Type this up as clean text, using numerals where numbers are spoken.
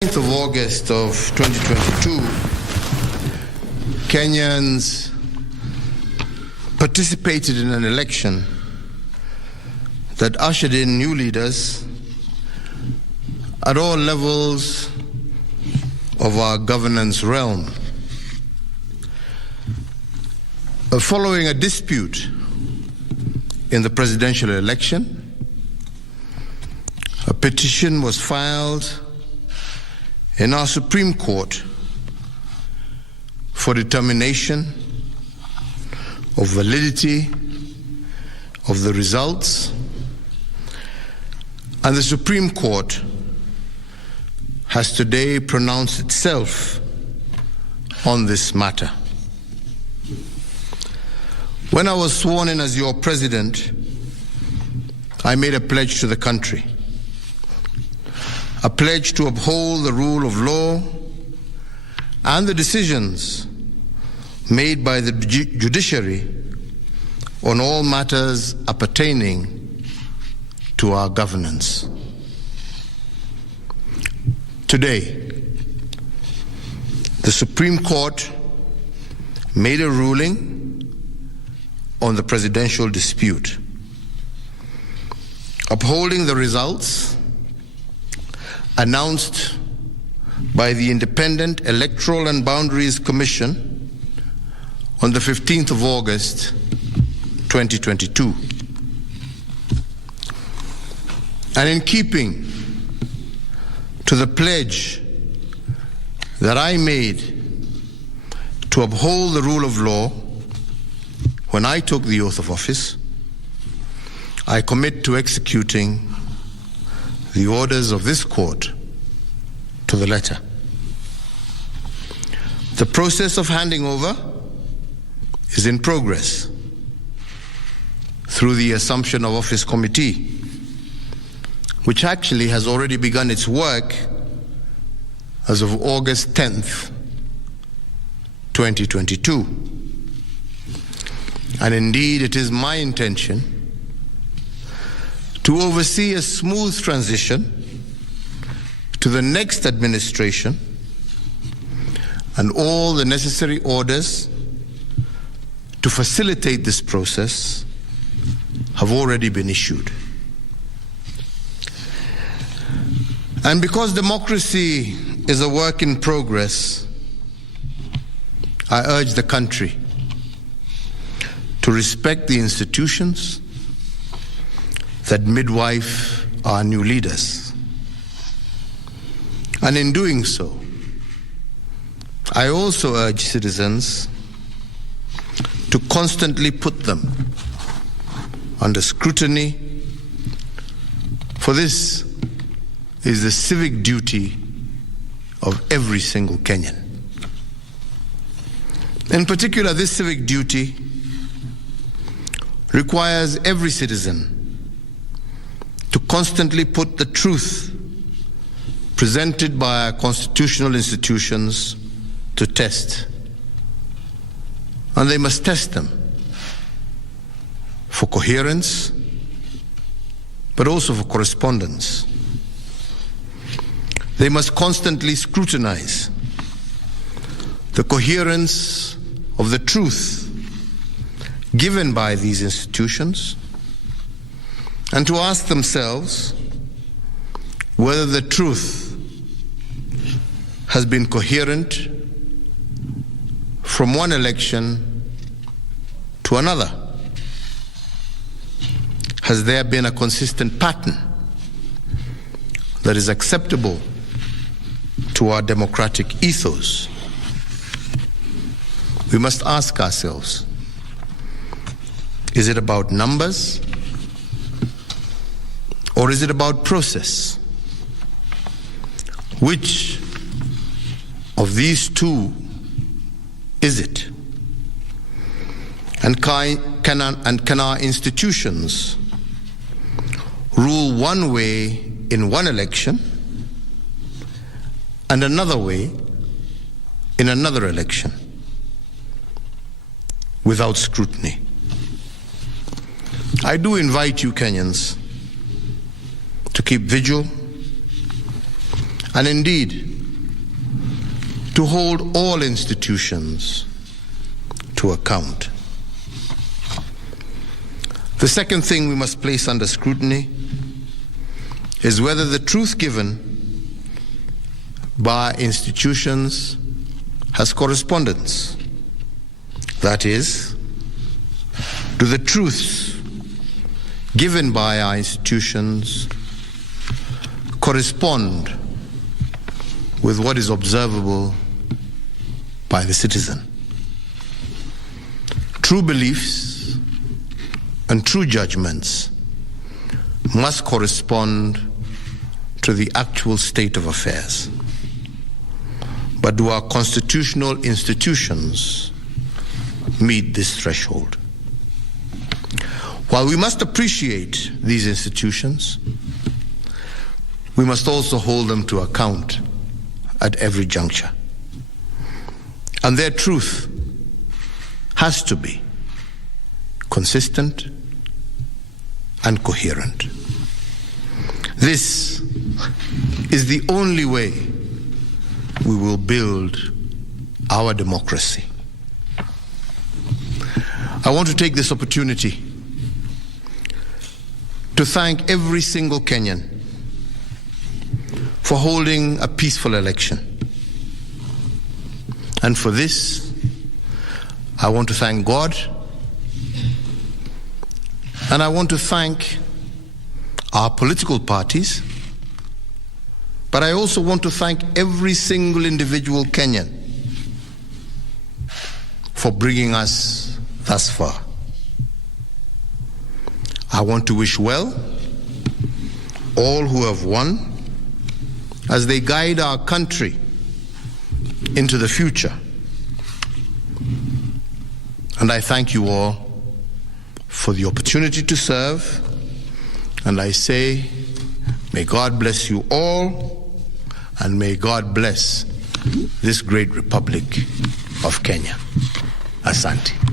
9th of August of 2022, Kenyans participated in an election that ushered in new leaders at all levels of our governance realm. Following a dispute in the presidential election, a petition was filed in our Supreme Court for determination of validity of the results, and the Supreme Court has today pronounced itself on this matter. When I was sworn in as your president, I made a pledge to the country. A pledge to uphold the rule of law and the decisions made by the judiciary on all matters appertaining to our governance. Today, the Supreme Court made a ruling on the presidential dispute, upholding the results announced by the Independent Electoral and Boundaries Commission on the 15th of August, 2022. And in keeping to the pledge that I made to uphold the rule of law when I took the oath of office, I commit to executing the orders of this court to the letter. The process of handing over is in progress through the Assumption of Office Committee, which actually has already begun its work as of August 10th, 2022. And indeed, it is my intention to oversee a smooth transition to the next administration, and all the necessary orders to facilitate this process have already been issued. And because democracy is a work in progress, I urge the country to respect the institutions that midwife our new leaders. And in doing so, I also urge citizens to constantly put them under scrutiny, for this is the civic duty of every single Kenyan. In particular, this civic duty requires every citizen to constantly put the truth presented by our constitutional institutions to test. And they must test them for coherence, but also for correspondence. They must constantly scrutinize the coherence of the truth given by these institutions, and to ask themselves whether the truth has been coherent from one election to another. Has there been a consistent pattern that is acceptable to our democratic ethos? We must ask ourselves, is it about numbers, or is it about process? Which of these two is it? And can our institutions rule one way in one election and another way in another election without scrutiny? I do invite you, Kenyans, to keep vigil and indeed to hold all institutions to account. The second thing we must place under scrutiny is whether the truth given by institutions has correspondence. That is, do the truths given by our institutions correspond with what is observable by the citizen? True beliefs and true judgments must correspond to the actual state of affairs. But do our constitutional institutions meet this threshold? While we must appreciate these institutions, we must also hold them to account at every juncture. And their truth has to be consistent and coherent. This is the only way we will build our democracy. I want to take this opportunity to thank every single Kenyan for holding a peaceful election. And for this, I want to thank God, and I want to thank our political parties, but I also want to thank every single individual Kenyan for bringing us thus far. I want to wish well all who have won as they guide our country into the future. And I thank you all for the opportunity to serve, and I say, may God bless you all, and may God bless this great Republic of Kenya. Asante.